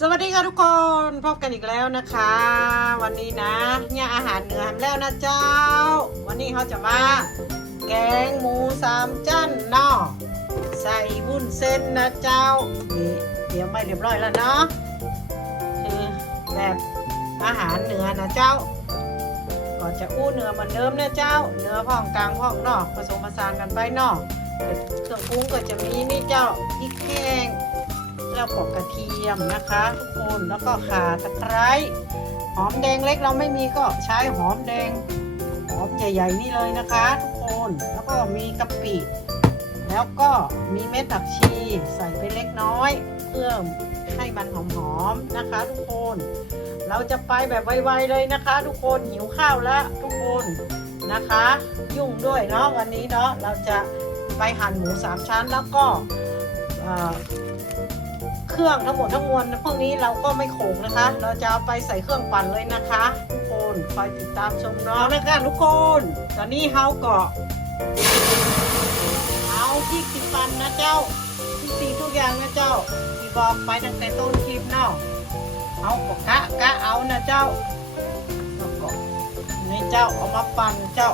สวัสดีค่ะทุกคนพบกันอีกแล้วนะคะ วันนี้นะเนี่ยอาหารเหนือทำแล้วนะเจ้า วันนี้เขาจะมาแกงหมูสามจันเนาะใส่วุ้นเส้นนะเจ้านี่เดี๋ยวไม่เรียบร้อยแล้วเนาะคือแบบอาหารเหนือนะเจ้า ก็จะอู้เนื้อเหมือนเดิมนะเจ้า เนื้อพ่องกลางพ่องนอกผสมผสานกันไปนาะเครื่องปรุงก็จะมีนี่เจ้าพริกแห้ง แล้วก็กระเทียมนะคะทุกคนแล้วก็ข่าตะไคร้หอมแดงเล็กเราไม่มีก็ใช้หอมแดงหอมใหญ่ ๆ นี่เลยนะคะ ทุกคนแล้วก็มีกะปิแล้วก็มีเม็ดผักชีใส่ไปเล็กน้อย เพื่อให้มันหอมๆนะคะ ทุกคน เราจะไปแบบไวๆเลยนะคะ ทุกคนหิวข้าวแล้วทุกคนนะคะ ยุ่งด้วยเนาะวันนี้เนาะเราจะไปหั่นหมูสามชั้นแล้วก็ เครื่องทั้งหมดทั้งมวลพวกนี้เราก็ไม่โขงนะคะ เราจะเอาไปใส่เครื่องปั่นเลยนะคะทุกคนคอยติดตามชมเนาะนะคะทุกคน ตอนนี้เฮาเก็เอาพริกติปั่นนะเจ้าทุกสิ่งทุกอย่างนะเจ้าที่บอกไปตั้งแต่ต้นคลิปเนาะเอาก็กะกะเอานะเจ้าแล้วก็นี่เจ้าเอามาปั่นเจ้า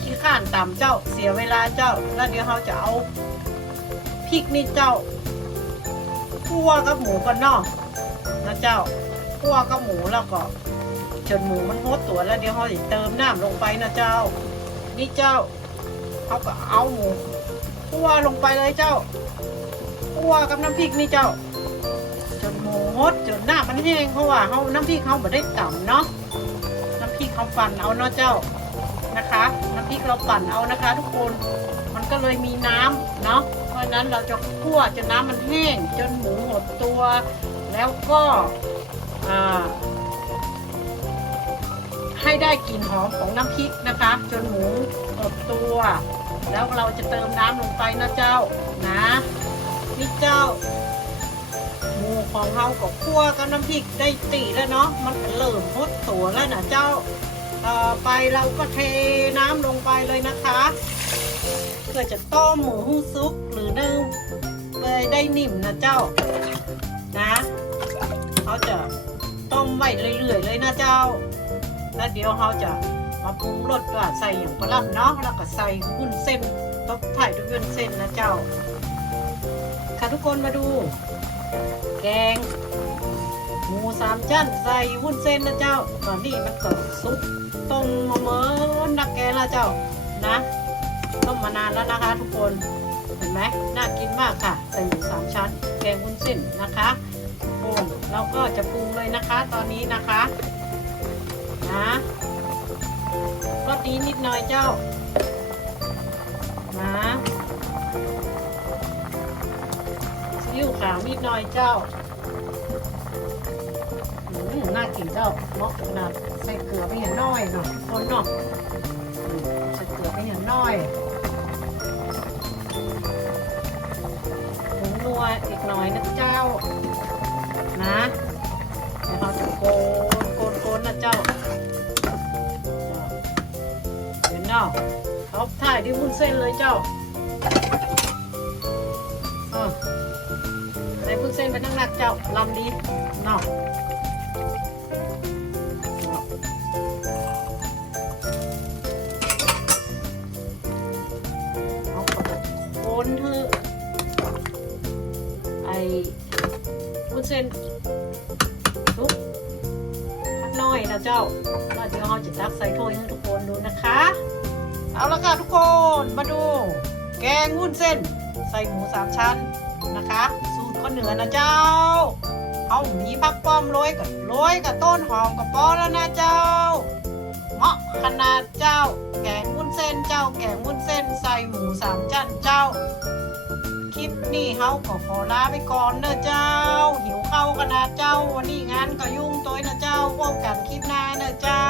ขี้ข้านต่ำเจ้าเสียเวลาเจ้า แล้วเดี๋ยวเราจะเอาพริกนี่เจ้า คั่วกับหมูกันเนาะนะเจ้าคั่วกับหมูแล้วก็จนหมูมันโฮดตัวแล้วเดี๋ยวเขาจะเติมน้ำลงไปนะเจ้า นี่เจ้าเขาก็เอาหมูคั่วลงไปเลยเจ้าคั่วกับน้ำพริกนี่เจ้า จนหมูโฮดจนหน้ามันแห้งเพราะว่าเขาน้ำพริกเขาไม่ได้ต่ำเนาะน้ำพริกเขาปั่นเอาเนาะเจ้านะคะ น้ำพริกเราปั่นเอานะคะ ทุกคนมันก็เลยมีน้ำเนาะะฉะนั้นเราจะคั่วจนน้ำมันแห้ง จนหมูหดตัว แล้วก็ให้ได้กลิ่นหอมของน้ำพริกนะคะ จนหมูหดตัว แล้วเราจะเติมน้ำลงไปนะเจ้านะนี่เจ้า หมูของเราก็คั่วกับน้ำพริกได้ตีแล้วเนาะมันก็เริ่มหดตัวแล้วนะเจ้า ต่อไปเราก็เทน้ำลงไปเลยนะคะ เพื่อจะต้มหมูให้ซุปหรือนึ่งเลยได้นิ่มนะเจ้า นะเขาจะต้มไว้เรื่อยๆเลยนะเจ้า แล้วเดี๋ยวเขาจะมาปรุงรสก็ใส่อย่างปลาเนาะแล้วก็ใส่หุ้นเส้นตบถ่ายด้วยวุ้นเส้นนะเจ้า ค่ะทุกคนมาดู แกงหมูสามชั้นใส่วุ้นเส้นนะเจ้าตอนนี้มันก็ซุปต้มมาเหมือนนักแกงละเจ้านะ ต้มมานานแล้วนะคะ ทุกคนเห็นไหมน่ากินมากค่ะใส่หมูสามชั้นแกงวุ้นเส้นนะคะโอ้เราก็จะปรุงเลยนะคะ ตอนนี้นะคะนะรสดีนิดหน่อยเจ้านะซีอิ๊วขาวนิดหน่อยเจ้าอืมน่ากินเจ้าเหมาะขนาดใส่เกลือไปเห็นน้อยเนาะทุกคนเนาะอืมใส่ เกลือไปเห็นน้อยผงนัวอีกหน่อยนะเจ้า นะเดี๋ยวเราจะโกนโกนโกนนะเจ้าเห็นเนาะเขาถ่ายที่วุ้นเส้นเลยเจ้าใส่วุ้นเส้นไปทั้งนักเจ้าลำดีเนาะ วุ้นเส้นทุกพักน้อยนะเจ้าเดี๋ยวเราจะตักใส่ถ้วยให้ทุกคนดูนะคะ เอาละค่ะทุกคนมาดู แกงวุ้นเส้น ใส่หมูสามชั้นนะคะ สูตรคนเหนือนะเจ้าเอามีผักป้อมโรยกับโรยกับต้นหอมกับปอแล้วนะเจ้าเหมาะขนาดเจ้า แกงวุ้นเส้นเจ้า แกงวุ้นเส้นใส่หมูสามชั้นเจ้า นี้เฮาก็ขอลาไปก่อนเนอะเจ้า หิวข้าวขนาดเจ้า วันนี้งานก็ยุ่งตัวนะเจ้าพบกันคลิปหน้าเนอะเจ้า